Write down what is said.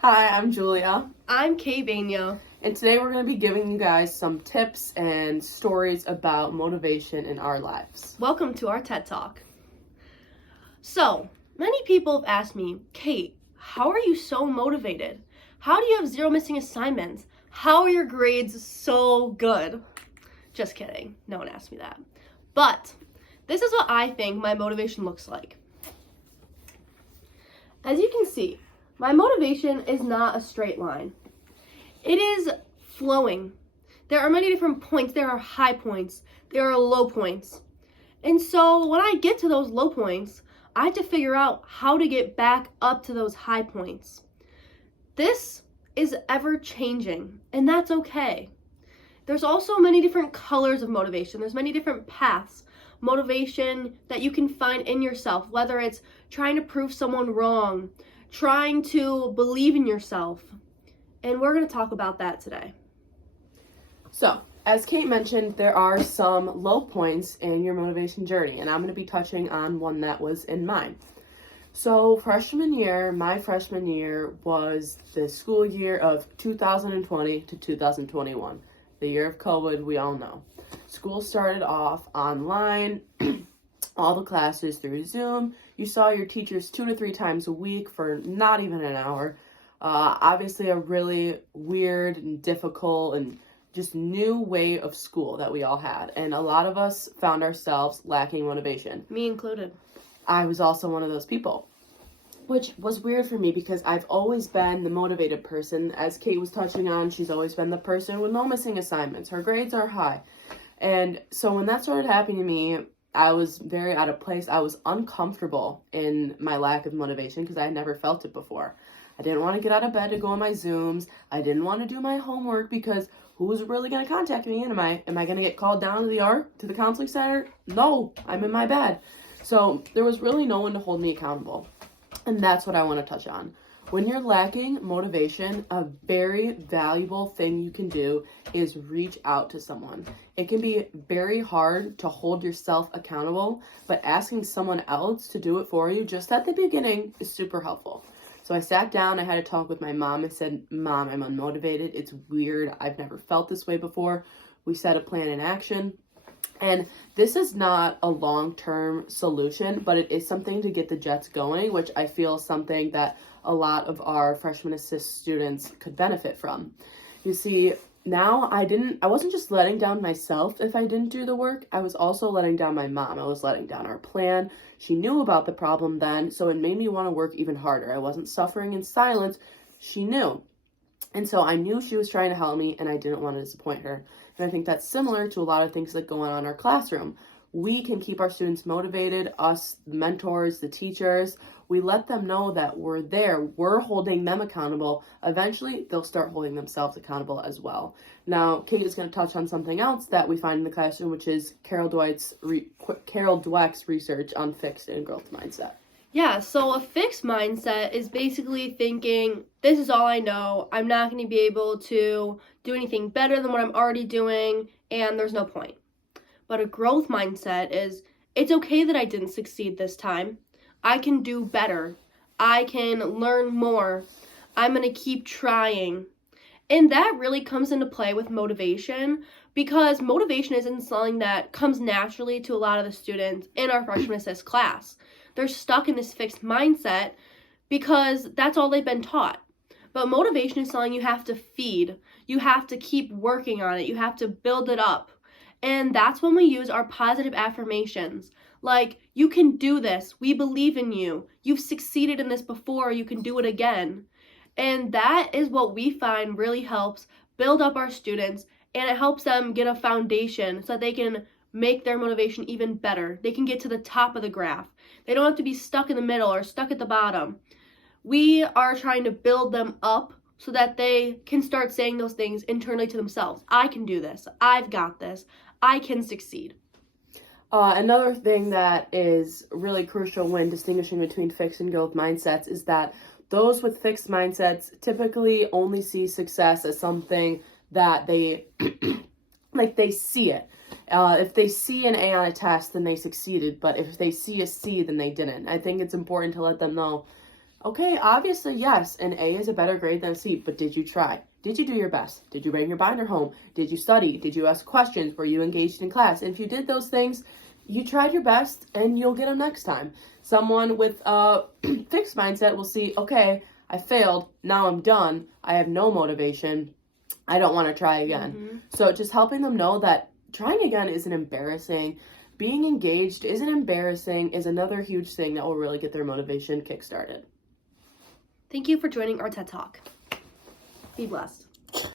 Hi, I'm Julia, I'm Kay Vania. and today we're going to be giving you guys some tips and stories about motivation in our lives. Welcome to our TED Talk. So, many people have asked me, Kate, how are you so motivated? How do you have 0 missing assignments? How are your grades so good? Just kidding. No one asked me that. But this is what I think my motivation looks like. As you can see, my motivation is not a straight line. It is flowing. There are many different points. There are high points. There are low points. And so when I get to those low points, I have to figure out how to get back up to those high points. This is ever changing, and that's okay. There's also many different colors of motivation. There's many different paths. Motivation that you can find in yourself, whether it's trying to prove someone wrong, trying to believe in yourself. And we're going to talk about that today. So, as Kate mentioned, there are some low points in your motivation journey, and I'm going to be touching on one that was in mine. So, my freshman year was the school year of 2020 to 2021, the year of COVID, we all know. School started off online, all the classes through Zoom. You saw your teachers 2 to 3 times a week for not even an hour. Obviously, a really weird and difficult and just new way of school that we all had. And a lot of us found ourselves lacking motivation. Me included. I was also one of those people, which was weird for me because I've always been the motivated person. As Kate was touching on, she's always been the person with no missing assignments. Her grades are high. And so when that started happening to me, I was very out of place. I was uncomfortable in my lack of motivation because I had never felt it before. I didn't want to get out of bed to go on my Zooms. I didn't want to do my homework because who's really going to contact me? And am I going to get called down to the counseling center? No, I'm in my bed. So there was really no one to hold me accountable. And that's what I want to touch on. When you're lacking motivation, a very valuable thing you can do is reach out to someone. It can be very hard to hold yourself accountable, but asking someone else to do it for you just at the beginning is super helpful. So I sat down, I had a talk with my mom. I said, Mom, I'm unmotivated. It's weird. I've never felt this way before. We set a plan in action. And this is not a long-term solution, but it is something to get the jets going, which I feel is something that a lot of our freshman assist students could benefit from. You see, now I wasn't just letting down myself if I didn't do the work. I was also letting down my mom. I was letting down our plan. She knew about the problem then, so it made me want to work even harder. I wasn't suffering in silence. She knew. And so I knew she was trying to help me, and I didn't want to disappoint her. And I think that's similar to a lot of things that go on in our classroom. We can keep our students motivated, us, the mentors, the teachers. We let them know that we're there. We're holding them accountable. Eventually, they'll start holding themselves accountable as well. Now, Kate is going to touch on something else that we find in the classroom, which is Carol Dweck's research on fixed and growth mindset. Yeah, so a fixed mindset is basically thinking, this is all I know, I'm not going to be able to do anything better than what I'm already doing, and there's no point. But a growth mindset is, it's okay that I didn't succeed this time. I can do better. I can learn more. I'm going to keep trying. And that really comes into play with motivation, because motivation isn't something that comes naturally to a lot of the students in our freshman assist class. They're stuck in this fixed mindset because that's all they've been taught. But motivation is something you have to feed. You have to keep working on it. You have to build it up. And that's when we use our positive affirmations. Like, you can do this. We believe in you. You've succeeded in this before. You can do it again. And that is what we find really helps build up our students, and it helps them get a foundation so that they can make their motivation even better. They can get to the top of the graph. They don't have to be stuck in the middle or stuck at the bottom. We are trying to build them up so that they can start saying those things internally to themselves. I can do this. I've got this. I can succeed. Another thing that is really crucial when distinguishing between fixed and growth mindsets is that those with fixed mindsets typically only see success as something that they they see it. If they see an A on a test, then they succeeded. But if they see a C, then they didn't. I think it's important to let them know Okay, obviously, yes, an A is a better grade than a C, but did you try? Did you do your best? Did you bring your binder home? Did you study? Did you ask questions? Were you engaged in class? And if you did those things, you tried your best and you'll get them next time. Someone with a fixed mindset will see, okay, I failed, now I'm done, I have no motivation, I don't want to try again. So just helping them know that trying again isn't embarrassing. Being engaged isn't embarrassing, is another huge thing that will really get their motivation kickstarted. Thank you for joining our TED Talk. Be blessed.